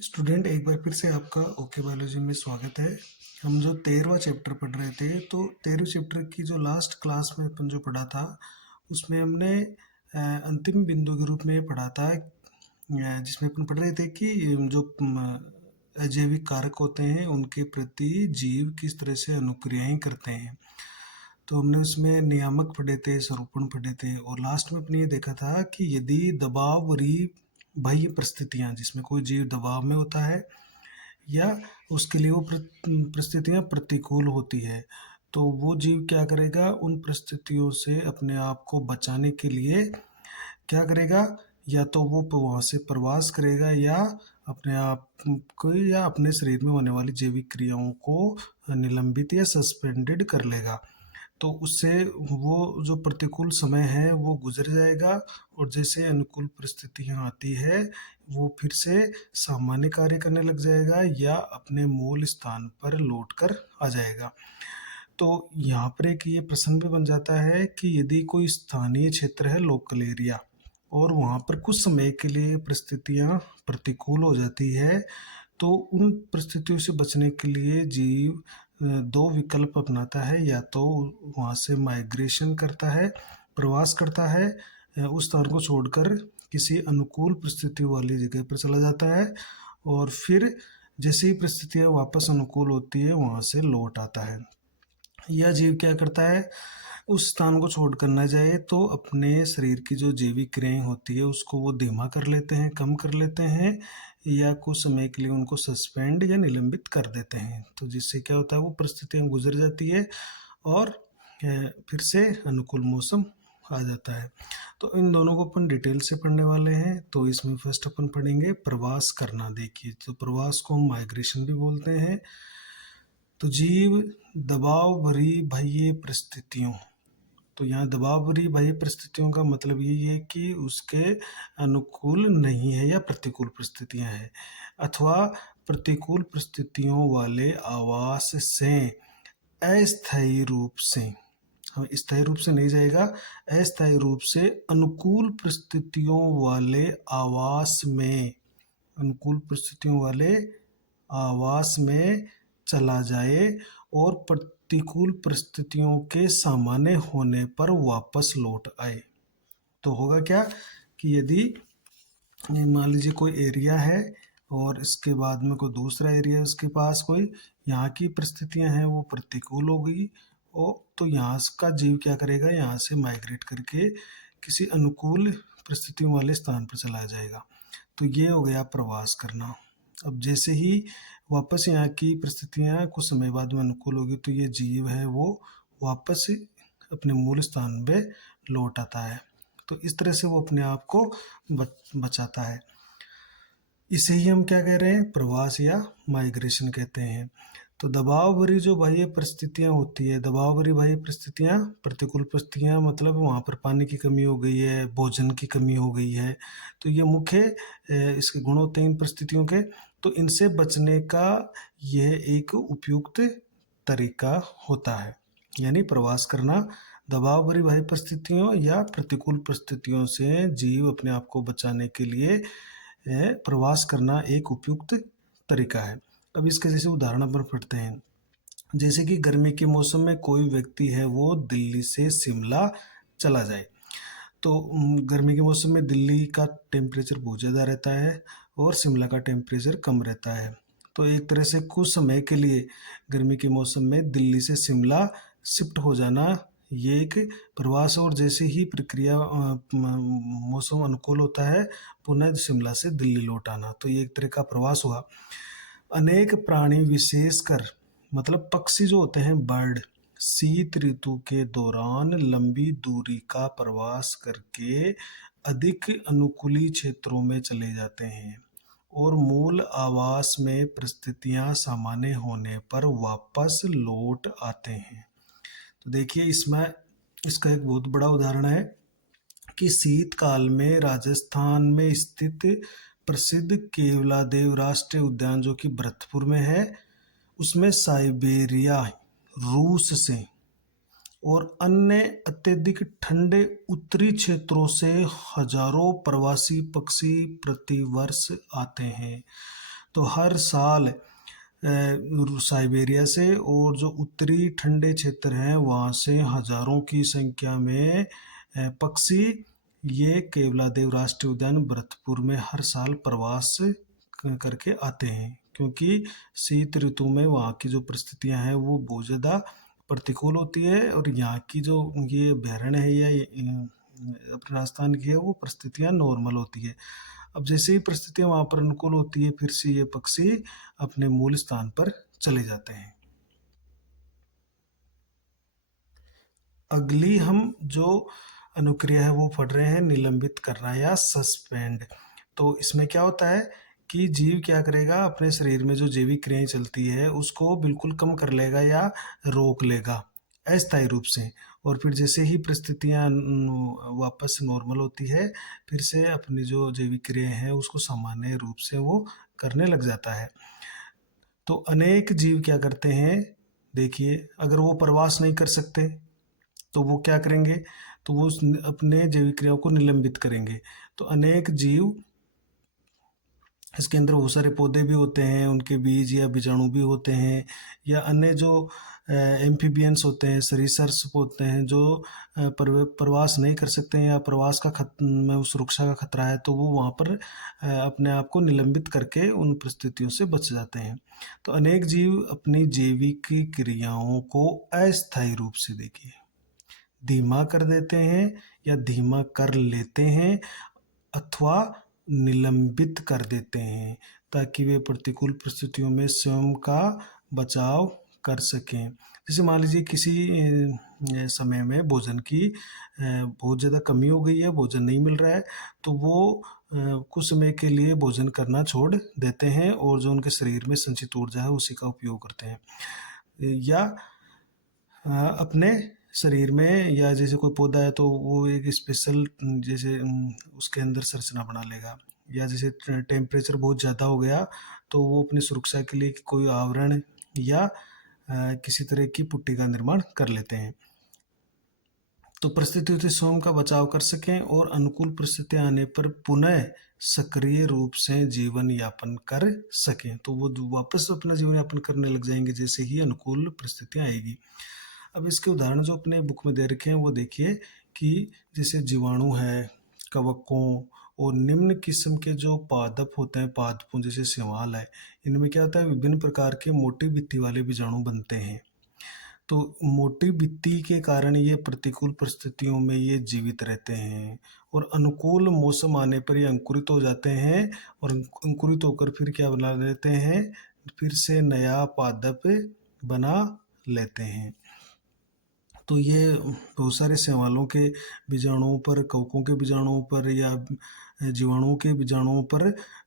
Student, एक बार फिर से आपका ओके बायोलॉजी में स्वागत है। हम जो 13वां चैप्टर पढ़ रहे थे, तो 13वें चैप्टर की जो लास्ट क्लास में अपन जो पढ़ा था, उसमें हमने अंतिम बिंदु के रूप में पढ़ा था, जिसमें अपन पढ़ रहे थे कि जो अजैविक कारक होते हैं उनके प्रति जीव किस तरह से अनुक्रियाएं करते हैं। तो हमने उसमें नियामक पढ़े थे, स्वरूपण पढ़े थे, और लास्ट में अपने ये देखा था कि यदि दबावरी बाह्य परिस्थितियां, जिसमें कोई जीव दबाव में होता है या उसके लिए वो परिस्थितियां प्रतिकूल होती है, तो वो जीव क्या करेगा, उन परिस्थितियों से अपने आप को बचाने के लिए क्या करेगा, या तो वो वहाँ से प्रवास करेगा या अपने आप को या अपने शरीर में होने वाली जैविक क्रियाओं को निलंबित या सस्पेंडेड कर लेगा। तो उससे वो जो प्रतिकूल समय है वो गुजर जाएगा, और जैसे अनुकूल परिस्थितियां आती है वो फिर से सामान्य कार्य करने लग जाएगा या अपने मूल स्थान पर लौट कर आ जाएगा। तो यहाँ पर एक ये प्रश्न भी बन जाता है कि यदि कोई स्थानीय क्षेत्र है, लोकल एरिया, और वहाँ पर कुछ समय के लिए परिस्थितियाँ प्रतिकूल हो जाती है, तो उन परिस्थितियों से बचने के लिए जीव दो विकल्प अपनाता है। या तो वहाँ से माइग्रेशन करता है, प्रवास करता है, उस स्थान को छोड़कर किसी अनुकूल परिस्थिति वाली जगह पर चला जाता है, और फिर जैसे ही परिस्थितियाँ वापस अनुकूल होती है वहाँ से लौट आता है। यह जीव क्या करता है, उस स्थान को छोड़कर न जाए तो अपने शरीर की जो जैविक क्रियाएं होती है उसको वो धीमा कर लेते हैं, कम कर लेते हैं, या कुछ समय के लिए उनको सस्पेंड या निलंबित कर देते हैं। तो जिससे क्या होता है, वो परिस्थितियां गुजर जाती है और फिर से अनुकूल मौसम आ जाता है। तो इन दोनों को अपन डिटेल से पढ़ने वाले हैं। तो इसमें फर्स्ट अपन पढ़ेंगे प्रवास करना। देखिए, तो प्रवास को हम माइग्रेशन भी बोलते हैं। तो जीव दबाव भरी बाह्य परिस्थितियों, तो यहाँ दबाव भरी बाह्य परिस्थितियों का मतलब यही है कि उसके अनुकूल नहीं है या प्रतिकूल परिस्थितियां हैं, अथवा प्रतिकूल परिस्थितियों वाले आवास से अस्थायी रूप से, हम स्थायी रूप से नहीं जाएगा, अस्थायी रूप से अनुकूल परिस्थितियों वाले आवास में, अनुकूल परिस्थितियों वाले आवास में चला जाए और प्रतिकूल परिस्थितियों के सामान्य होने पर वापस लौट आए। तो होगा क्या कि यदि मान लीजिए कोई एरिया है और इसके बाद में कोई दूसरा एरिया है, उसके पास कोई, यहाँ की परिस्थितियां हैं वो प्रतिकूल हो गई, और तो यहाँ का जीव क्या करेगा, यहाँ से माइग्रेट करके किसी अनुकूल परिस्थितियों वाले स्थान पर चला जाएगा। तो ये हो गया प्रवास करना। अब जैसे ही वापस यहाँ की परिस्थितियाँ कुछ समय बाद में अनुकूल होगी, तो ये जीव है वो वापस अपने मूल स्थान पे लौट आता है। तो इस तरह से वो अपने आप को बचाता है। इसे ही हम क्या कह रहे हैं, प्रवास या माइग्रेशन कहते हैं। तो दबाव भरी जो बाह्य परिस्थितियां होती है, दबाव भरी बाह्य परिस्थितियां, प्रतिकूल परिस्थितियां, मतलब वहाँ पर पानी की कमी हो गई है, भोजन की कमी हो गई है, तो ये मुख्य इसके गुण होते हैं इन परिस्थितियों के। तो इनसे बचने का यह एक उपयुक्त तरीका होता है, यानी प्रवास करना। दबाव भरी बाह्य परिस्थितियों या प्रतिकूल परिस्थितियों से जीव अपने आप को बचाने के लिए प्रवास करना एक उपयुक्त तरीका है। अब इसके जैसे उदाहरण पर पढ़ते हैं। जैसे कि गर्मी के मौसम में कोई व्यक्ति है वो दिल्ली से शिमला चला जाए, तो गर्मी के मौसम में दिल्ली का टेम्परेचर बहुत ज़्यादा रहता है और शिमला का टेम्परेचर कम रहता है। तो एक तरह से कुछ समय के लिए गर्मी के मौसम में दिल्ली से शिमला शिफ्ट हो जाना, ये एक प्रवास। और जैसे ही प्रक्रिया मौसम अनुकूल होता है, पुनः शिमला से दिल्ली लौट आना, तो ये एक तरह का प्रवास हुआ। अनेक प्राणी, विशेषकर मतलब पक्षी जो होते हैं, बर्ड, शीत ऋतु के दौरान लंबी दूरी का प्रवास करके अधिक अनुकूली क्षेत्रों में चले जाते हैं और मूल आवास में परिस्थितियां सामान्य होने पर वापस लौट आते हैं। तो देखिए, इसमें इसका एक बहुत बड़ा उदाहरण है कि शीतकाल में राजस्थान में स्थित प्रसिद्ध केवलादेव राष्ट्रीय उद्यान, जो कि भरतपुर में है, उसमें साइबेरिया, रूस से और अन्य अत्यधिक ठंडे उत्तरी क्षेत्रों से हजारों प्रवासी पक्षी प्रतिवर्ष आते हैं। तो हर साल साइबेरिया से और जो उत्तरी ठंडे क्षेत्र हैं वहाँ से हजारों की संख्या में पक्षी ये केवलादेव राष्ट्रीय उद्यान भरतपुर में हर साल प्रवास करके आते हैं, क्योंकि शीत ऋतु में वहाँ की जो परिस्थितियाँ हैं वो बहुत ज़्यादा प्रतिकूल होती है, और यहाँ की जो ये अभयारण्य है या अपने राजस्थान की है वो परिस्थितियाँ नॉर्मल होती है। अब जैसे ही परिस्थितियाँ वहाँ पर अनुकूल होती है, फिर से ये पक्षी अपने मूल स्थान पर चले जाते हैं। अगली हम जो अनुक्रिया है वो पढ़ रहे हैं, निलंबित करना या सस्पेंड। तो इसमें क्या होता है कि जीव क्या करेगा, अपने शरीर में जो जैविक क्रियाएं चलती है उसको बिल्कुल कम कर लेगा या रोक लेगा अस्थायी रूप से, और फिर जैसे ही परिस्थितियां वापस नॉर्मल होती है, फिर से अपनी जो जैविक क्रियाएं हैं उसको सामान्य रूप से वो करने लग जाता है। तो अनेक जीव क्या करते हैं, देखिए, अगर वो प्रवास नहीं कर सकते तो वो क्या करेंगे, तो वो अपने जैविक क्रियाओं को निलंबित करेंगे। तो अनेक जीव, इसके अंदर बहुत सारे पौधे भी होते हैं, उनके बीज या बीजाणु भी होते हैं, या अन्य जो एम्फीबियंस होते हैं, सरीसृप होते हैं, जो प्रवास नहीं कर सकते हैं या प्रवास का में सुरक्षा का खतरा है, तो वो वहाँ पर अपने आप को निलंबित करके उन परिस्थितियों से बच जाते हैं। तो अनेक जीव अपनी जैविक क्रियाओं को अस्थायी रूप से, देखिए, धीमा कर देते हैं या धीमा कर लेते हैं अथवा निलंबित कर देते हैं, ताकि वे प्रतिकूल परिस्थितियों में स्वयं का बचाव कर सकें। जैसे मान लीजिए किसी समय में भोजन की बहुत ज़्यादा कमी हो गई है, भोजन नहीं मिल रहा है, तो वो कुछ समय के लिए भोजन करना छोड़ देते हैं और जो उनके शरीर में संचित ऊर्जा है उसी का उपयोग करते हैं, या अपने शरीर में, या जैसे कोई पौधा है तो वो एक स्पेशल, जैसे उसके अंदर संरचना बना लेगा, या जैसे टेम्परेचर बहुत ज़्यादा हो गया तो वो अपनी सुरक्षा के लिए कोई आवरण या किसी तरह की पुट्टी का निर्माण कर लेते हैं, तो परिस्थितियों से स्वयं का बचाव कर सकें और अनुकूल परिस्थितियां आने पर पुनः सक्रिय रूप से जीवन यापन कर सकें। तो वो वापस अपना जीवन यापन करने लग जाएंगे जैसे ही अनुकूल परिस्थितियां आएगी। अब इसके उदाहरण जो अपने बुक में दे रखे हैं वो देखिए, कि जैसे जीवाणु है, कवकों और निम्न किस्म के जो पादप होते हैं, पादपों जैसे शैवाल है, इनमें क्या होता है, विभिन्न प्रकार के मोटी भित्ति वाले बीजाणु बनते हैं। तो मोटी भित्ति के कारण ये प्रतिकूल परिस्थितियों में ये जीवित रहते हैं, और अनुकूल मौसम आने पर ये अंकुरित हो जाते हैं, और अंकुरित होकर फिर क्या बना लेते हैं, फिर से नया पादप बना लेते हैं। तो ये बहुत सारे शैवालों के बीजाणुओं पर, कवकों के बीजाणुओं पर, या जीवाणुओं के बीजाणुओं पर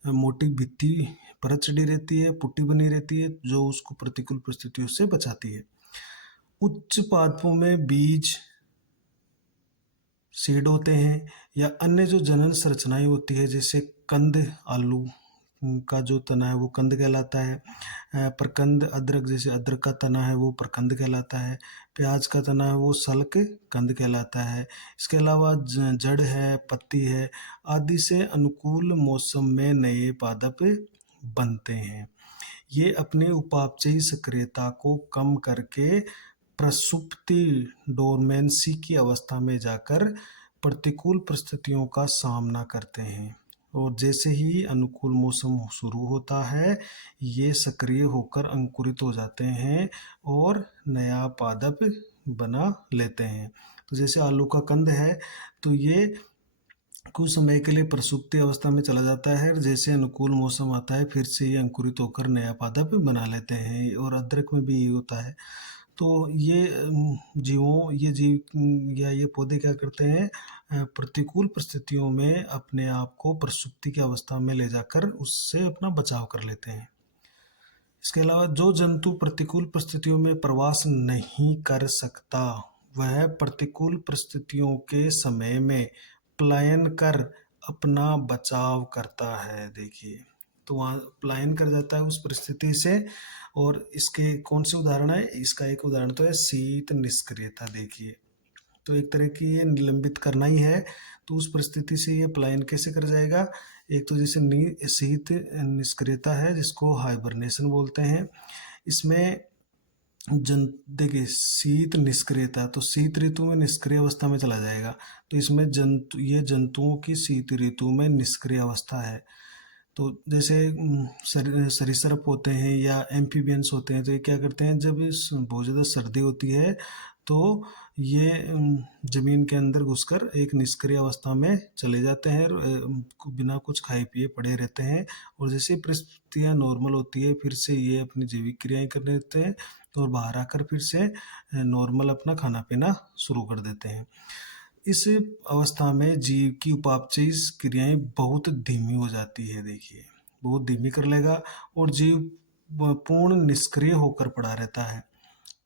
मोटी भित्ति परत चढ़ी रहती है, पुट्टी बनी रहती है, जो उसको प्रतिकूल परिस्थितियों से बचाती है। उच्च पादपों में बीज, सीड होते हैं, या अन्य जो जनन संरचनाएं होती है, जैसे कंद, आलू का जो तना है वो कंद कहलाता है, प्रकंद, अदरक, जैसे अदरक का तना है वो प्रकंद कहलाता है, प्याज का तना है वो सल्क कंद कहलाता है। इसके अलावा जड़ है, पत्ती है आदि से अनुकूल मौसम में नए पादप बनते हैं। ये अपने उपापचयी सक्रियता को कम करके प्रसुप्ति, डोरमेंसी की अवस्था में जाकर प्रतिकूल परिस्थितियों का सामना करते हैं, और जैसे ही अनुकूल मौसम शुरू होता है ये सक्रिय होकर अंकुरित हो जाते हैं और नया पादप बना लेते हैं। तो जैसे आलू का कंद है तो ये कुछ समय के लिए प्रसुप्ति अवस्था में चला जाता है, जैसे अनुकूल मौसम आता है फिर से ये अंकुरित होकर नया पादप बना लेते हैं, और अदरक में भी यही होता है। तो ये ये जीव या ये पौधे क्या करते हैं, प्रतिकूल परिस्थितियों में अपने आप को प्रसुप्ति की अवस्था में ले जाकर उससे अपना बचाव कर लेते हैं। इसके अलावा जो जंतु प्रतिकूल परिस्थितियों में प्रवास नहीं कर सकता, वह प्रतिकूल परिस्थितियों के समय में पलायन कर अपना बचाव करता है। देखिए, तो वहाँ पलायन कर जाता है उस परिस्थिति से, और इसके कौन से उदाहरण है, इसका एक उदाहरण तो है शीत निष्क्रियता। देखिए, तो एक तरह की ये निलंबित करना ही है। तो उस परिस्थिति से ये पलायन कैसे कर जाएगा? एक तो जैसे शीत निष्क्रियता है जिसको हाइबरनेशन बोलते हैं। इसमें देखिए शीत निष्क्रियता, तो शीत ऋतु में निष्क्रिय अवस्था में चला जाएगा। तो इसमें जंतुओं की शीत ऋतु में निष्क्रिय अवस्था है। तो जैसे सरीसृप होते हैं या एम्फीबियंस होते हैं, तो ये क्या करते हैं, जब बहुत ज़्यादा सर्दी होती है तो ये ज़मीन के अंदर घुसकर एक निष्क्रिय अवस्था में चले जाते हैं और बिना कुछ खाए पिए पड़े रहते हैं। और जैसे परिस्थितियाँ नॉर्मल होती है फिर से ये अपनी जैविक क्रियाएं करने लगते हैं और बाहर आकर फिर से नॉर्मल अपना खाना पीना शुरू कर देते हैं। इस अवस्था में जीव की उपापचयी क्रियाएं बहुत धीमी हो जाती है। देखिए बहुत धीमी कर लेगा और जीव पूर्ण निष्क्रिय होकर पड़ा रहता है।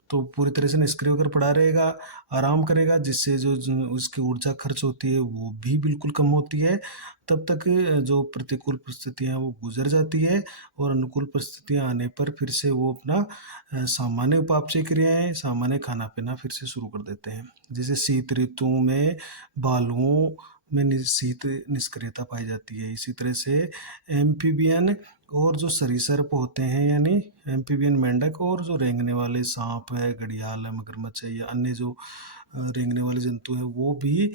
तो पूरी तरह से निष्क्रिय होकर पड़ा रहेगा, आराम करेगा, जिससे जो उसकी ऊर्जा खर्च होती है वो भी बिल्कुल कम होती है। तब तक जो प्रतिकूल परिस्थितियाँ वो गुजर जाती है और अनुकूल परिस्थितियाँ आने पर फिर से वो अपना सामान्य उपापचय क्रियाएं, सामान्य खाना पीना फिर से शुरू कर देते हैं। जैसे शीत ऋतु में भालुओं में शीत निष्क्रियता पाई जाती है। इसी तरह से एम्फीबियन और जो सरीसृप होते हैं यानी एम्फीबियन मेंढक और जो रेंगने वाले सांप है, घड़ियाल है, मगरमच्छ है या अन्य जो रेंगने वाले जंतु है वो भी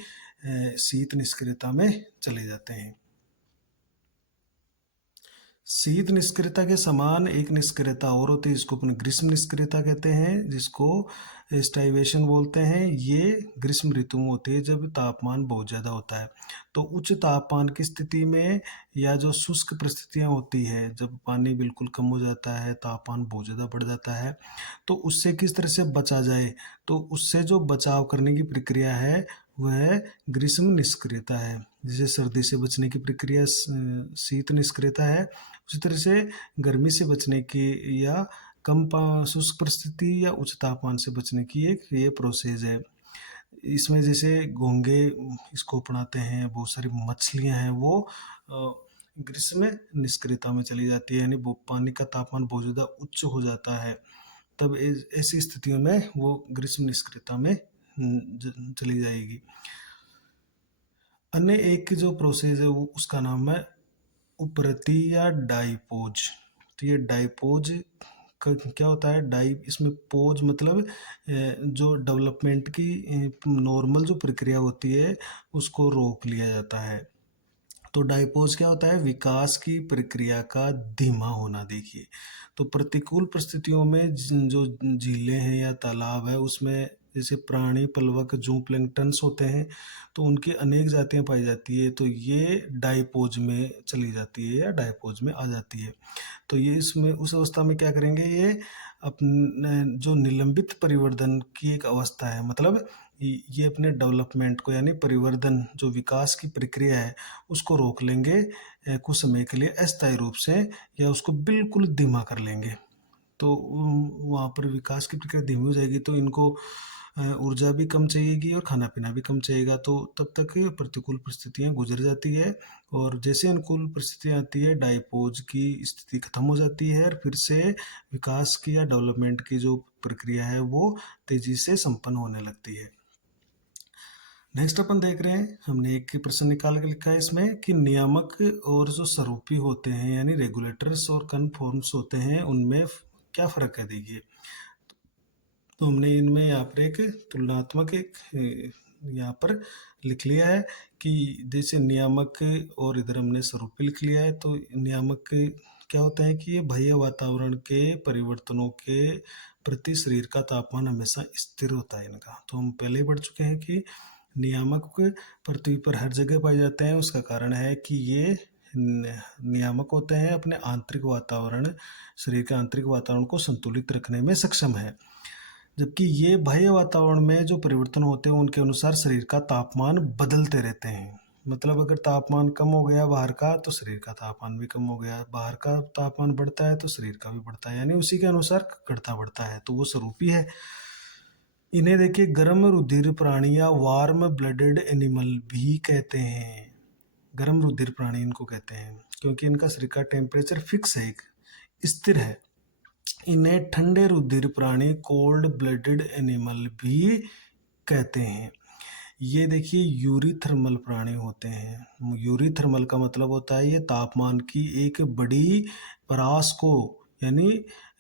शीत निष्क्रियता में चले जाते हैं। शीत निष्क्रियता के समान एक निष्क्रियता और होती है जिसको अपन ग्रीष्म निष्क्रियता कहते हैं, जिसको स्टाइवेशन बोलते हैं। ये ग्रीष्म ऋतु में होती है जब तापमान बहुत ज़्यादा होता है। तो उच्च तापमान की स्थिति में या जो शुष्क परिस्थितियाँ होती है, जब पानी बिल्कुल कम हो जाता है, तापमान बहुत ज़्यादा बढ़ जाता है, तो उससे किस तरह से बचा जाए? तो उससे जो बचाव करने की प्रक्रिया है वह ग्रीष्म निष्क्रियता है। जैसे सर्दी से बचने की प्रक्रिया शीत निष्क्रियता है, उसी तरह से गर्मी से बचने की या कम शुष्क परिस्थिति या उच्च तापमान से बचने की एक ये प्रोसेस है। इसमें जैसे घोंगे इसको अपनाते हैं, बहुत सारी मछलियां हैं वो ग्रीष्म निष्क्रियता में चली जाती है, यानी वो पानी का तापमान बहुत ज़्यादा उच्च हो जाता है। तब ऐसी स्थितियों में वो ग्रीष्म निष्क्रियता में चली जाएगी। अन्य एक जो प्रोसेस है वो उसका नाम है उपरती या डाइपोज। तो ये डाइपोज का क्या होता है? इसमें पोज मतलब जो डेवलपमेंट की नॉर्मल जो प्रक्रिया होती है उसको रोक लिया जाता है। तो डाइपोज क्या होता है? विकास की प्रक्रिया का धीमा होना। देखिए तो प्रतिकूल परिस्थितियों में जो झीलें हैं या तालाब है उसमें जैसे प्राणी, पलवक, जू प्लैंक्टन्स होते हैं, तो उनकी अनेक जातियां पाई जाती है। तो ये डाइपोज में चली जाती है या डाइपोज में आ जाती है। तो ये इसमें उस अवस्था में क्या करेंगे, ये अपने जो निलंबित परिवर्तन की एक अवस्था है, मतलब ये अपने डेवलपमेंट को यानी परिवर्तन जो विकास की प्रक्रिया है उसको रोक लेंगे कुछ समय के लिए अस्थायी रूप से, या उसको बिल्कुल धीमा कर लेंगे। तो वहाँ पर विकास की प्रक्रिया धीमी हो जाएगी, तो इनको ऊर्जा भी कम चाहिएगी और खाना पीना भी कम चाहिएगा। तो तब तक प्रतिकूल परिस्थितियाँ गुजर जाती है और जैसे अनुकूल परिस्थितियाँ आती है डाइपोज की स्थिति खत्म हो जाती है और फिर से विकास की या डेवलपमेंट की जो प्रक्रिया है वो तेजी से संपन्न होने लगती है। नेक्स्ट अपन देख रहे हैं, हमने एक प्रश्न निकाल के लिखा है इसमें कि नियामक और जो स्वरूपी होते हैं यानी रेगुलेटर्स और कन्फॉर्म्स होते हैं उनमें क्या फर्क है? देखिए तो हमने इनमें यहाँ पर एक तुलनात्मक एक यहाँ पर लिख लिया है कि जैसे नियामक और इधर हमने स्वरूपी लिख लिया है। तो नियामक क्या होता है कि ये बाह्य वातावरण के परिवर्तनों के प्रति शरीर का तापमान हमेशा स्थिर होता है इनका। तो हम पहले ही पढ़ चुके हैं कि नियामक पृथ्वी पर हर जगह पाए जाते हैं। उसका कारण है कि ये नियामक होते हैं, अपने आंतरिक वातावरण, शरीर के आंतरिक वातावरण को संतुलित रखने में सक्षम है। जबकि ये बाह्य वातावरण में जो परिवर्तन होते हैं उनके अनुसार शरीर का तापमान बदलते रहते हैं। मतलब अगर तापमान कम हो गया बाहर का तो शरीर का तापमान भी कम हो गया, बाहर का तापमान बढ़ता है तो शरीर का भी बढ़ता है, यानी उसी के अनुसार घटता बढ़ता है। तो वो स्वरूपी है। इन्हें देखिए गर्म रुधिर प्राणी या वार्म ब्लडेड एनिमल भी कहते हैं। गर्म रुधिर प्राणी इनको कहते हैं क्योंकि इनका शरीर का टेम्परेचर फिक्स है, एक स्थिर है। इन्हें ठंडे रुधिर प्राणी कोल्ड ब्लडेड एनिमल भी कहते हैं। ये देखिए यूरीथर्मल प्राणी होते हैं। यूरीथर्मल का मतलब होता है ये तापमान की एक बड़ी परास को, यानी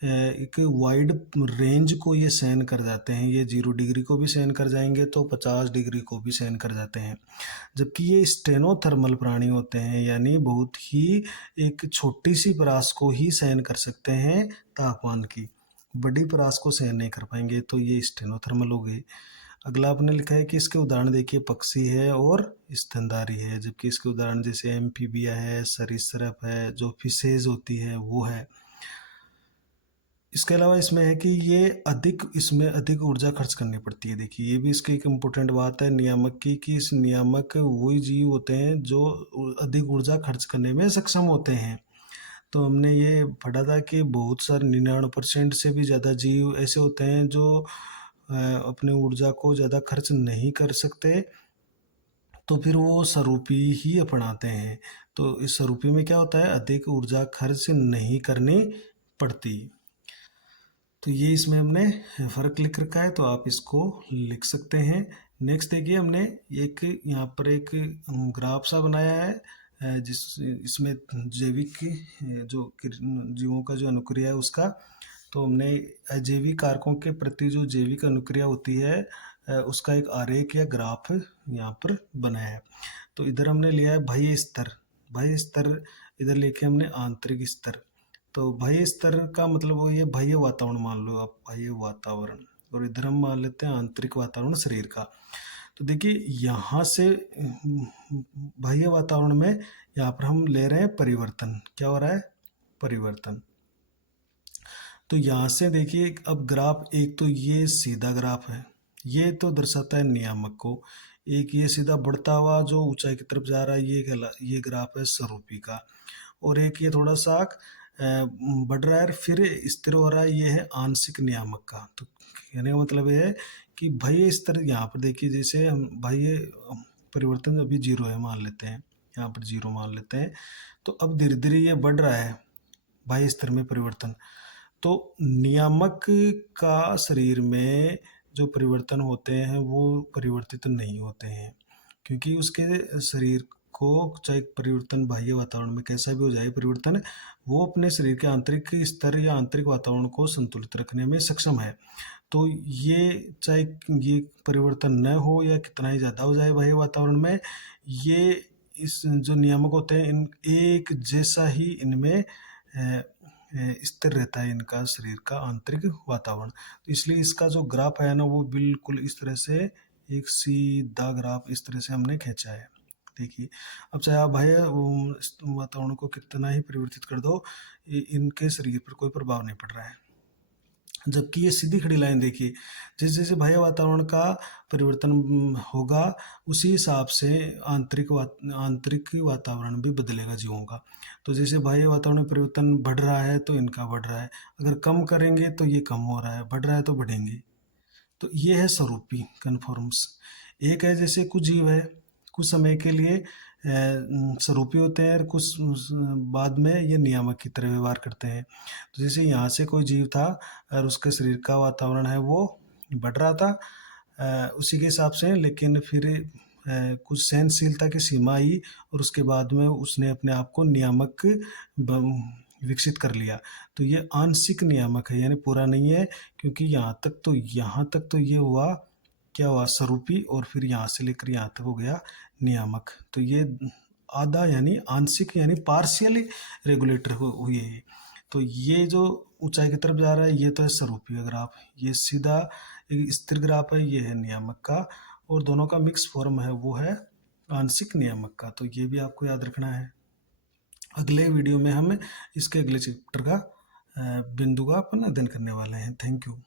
एक वाइड रेंज को ये सहन कर जाते हैं। ये 0 डिग्री को भी सहन कर जाएंगे तो 50 डिग्री को भी सहन कर जाते हैं। जबकि ये स्टेनोथर्मल प्राणी होते हैं, यानी बहुत ही एक छोटी सी परास को ही सहन कर सकते हैं तापमान की, बड़ी परास को सहन नहीं कर पाएंगे, तो ये स्टेनोथर्मल हो गए। अगला आपने लिखा है कि इसके उदाहरण देखिए, पक्षी है और स्तनधारी है। जबकि इसके उदाहरण जैसे एम्फीबिया है, सरीसृप है, जो फिशेज होती है वो है। इसके अलावा इसमें है कि इसमें अधिक ऊर्जा खर्च करनी पड़ती है। देखिए ये भी इसकी एक इम्पोर्टेंट बात है नियामक की, कि इस नियामक वही जीव होते हैं जो अधिक ऊर्जा खर्च करने में सक्षम होते हैं। तो हमने ये पढ़ा था कि बहुत सारे 99% से भी ज़्यादा जीव ऐसे होते हैं जो अपने ऊर्जा को ज़्यादा खर्च नहीं कर सकते, तो फिर वो सरूपी ही अपनाते हैं। तो इस सरूपी में क्या होता है, अधिक ऊर्जा खर्च नहीं करनी पड़ती। तो ये इसमें हमने फ़र्क लिख रखा है, तो आप इसको लिख सकते हैं। नेक्स्ट देखिए, हमने एक यहाँ पर एक ग्राफ सा बनाया है, इसमें जैविक जो जीवों का जो अनुक्रिया है उसका, तो हमने अजैविक कारकों के प्रति जो जैविक अनुक्रिया होती है उसका एक आरेख या ग्राफ यहाँ पर बनाया है। तो इधर हमने लिया है बाह्य स्तर, इधर लेके हमने आंतरिक स्तर। तो बाह्य स्तर का मतलब वो ये बाह्य वातावरण मान लो आप, बाह्य वातावरण, और इधर हम मान लेते हैं आंतरिक वातावरण शरीर का। तो देखिए यहाँ से बाह्य वातावरण में यहाँ पर हम ले रहे हैं परिवर्तन, क्या हो रहा है, परिवर्तन। तो यहाँ से देखिए अब ग्राफ, एक तो ये सीधा ग्राफ है, ये तो दर्शाता है नियामक को। एक ये सीधा बढ़ता हुआ जो ऊंचाई की तरफ जा रहा है, ये ग्राफ है स्वरूपी का। और एक ये थोड़ा सा बढ़ रहा है फिर स्थिर हो रहा है, ये है आंशिक नियामक का। तो कहने का मतलब ये है कि बाह्य स्तर, यहाँ पर देखिए जैसे हम बाह्य परिवर्तन अभी 0 है मान लेते हैं, यहाँ पर 0 मान लेते हैं, तो अब धीरे धीरे ये बढ़ रहा है बाह्य स्तर में परिवर्तन। तो नियामक का शरीर में जो परिवर्तन होते हैं वो परिवर्तित नहीं होते हैं, क्योंकि उसके शरीर को चाहे परिवर्तन बाह्य वातावरण में कैसा भी हो जाए परिवर्तन, वो अपने शरीर के आंतरिक स्तर या आंतरिक वातावरण को संतुलित रखने में सक्षम है। तो ये चाहे ये परिवर्तन न हो या कितना ही ज़्यादा हो जाए बाह्य वातावरण में, ये इस जो नियामक होते हैं इन एक जैसा ही इनमें स्थिर रहता है इनका शरीर का आंतरिक वातावरण। तो इसलिए इसका जो ग्राफ है ना वो बिल्कुल इस तरह से एक सीधा ग्राफ इस तरह से हमने खींचा है। देखिए अब चाहे आप बाह्य वातावरण को कितना ही परिवर्तित कर दो, इनके शरीर पर कोई प्रभाव नहीं पड़ रहा है। जबकि ये सीधी खड़ी लाइन देखिए, जैसे जैसे बाह्य वातावरण का परिवर्तन होगा उसी हिसाब से आंतरिक वातावरण भी बदलेगा जीवों का। तो जैसे बाह्य वातावरण में परिवर्तन बढ़ रहा है तो इनका बढ़ रहा है, अगर कम करेंगे तो ये कम हो रहा है, बढ़ रहा है तो बढ़ेंगे। तो ये है स्वरूपी कन्फॉर्म्स। एक है जैसे कुछ जीव है कुछ समय के लिए स्वरूपी होते हैं और कुछ बाद में ये नियामक की तरह व्यवहार करते हैं। तो जैसे यहाँ से कोई जीव था और उसके शरीर का वातावरण है वो बढ़ रहा था उसी के हिसाब से, लेकिन फिर कुछ सहनशीलता की सीमा आई और उसके बाद में उसने अपने आप को नियामक विकसित कर लिया। तो ये आंशिक नियामक है, यानी पूरा नहीं है, क्योंकि यहाँ तक तो ये हुआ, क्या हुआ, स्वरूपी, और फिर यहाँ से लेकर यहाँ तक हो गया नियामक। तो ये आधा यानी आंशिक यानी पार्शियली रेगुलेटर हुए है। तो ये जो ऊंचाई की तरफ जा रहा है ये तो है स्वरूपी का ग्राफ, ये सीधा एक स्थिर ग्राफ है, ये है नियामक का, और दोनों का मिक्स फॉर्म है वो है आंशिक नियामक का। तो ये भी आपको याद रखना है। अगले वीडियो में हम इसके अगले चैप्टर का बिंदु का अपन अध्ययन करने वाले हैं। Thank you.